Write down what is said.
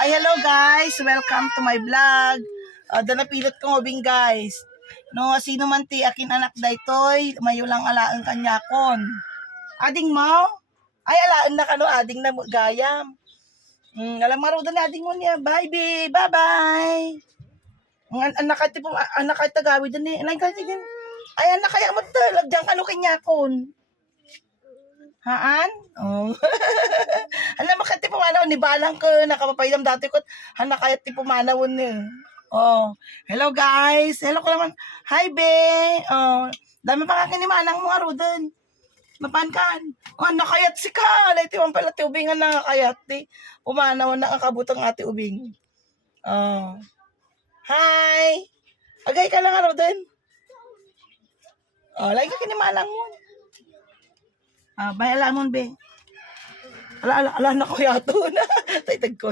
Ay, hello guys! Welcome to my vlog. Danapilot kong ubing guys. No, sino man ti akin anak daytoy, mayulang alaan kanyakon. Ading mo? Ay, alaan na kano, ading na gayam. Alam maruda na ading mo niya. Bye, babe. Bye-bye. Anak ka tipo, anak ka tagawi din eh. Ay, anak kaya mo talag, diyan kano kanyakon. Haan? Oh. Alam mo kati pumanaw ni balang ko nakapapailam dati ko hanak kaya ti pumanaw ni. Oh. Hello guys. Hello ko naman. Hi be. Oh. Dami pa kakin ni manang mo arudan. Mapankan. Oh, nakayat si ka. Lay ti man pala ti ubingan nakakayat ti. Pumanaw na kakabutang ati ubing. Oh. Hi. Agay ka lang arudan. Oh, lagi ka ni manang mo. Bayala mo be. Ala na ko yato na. Tay tagkon.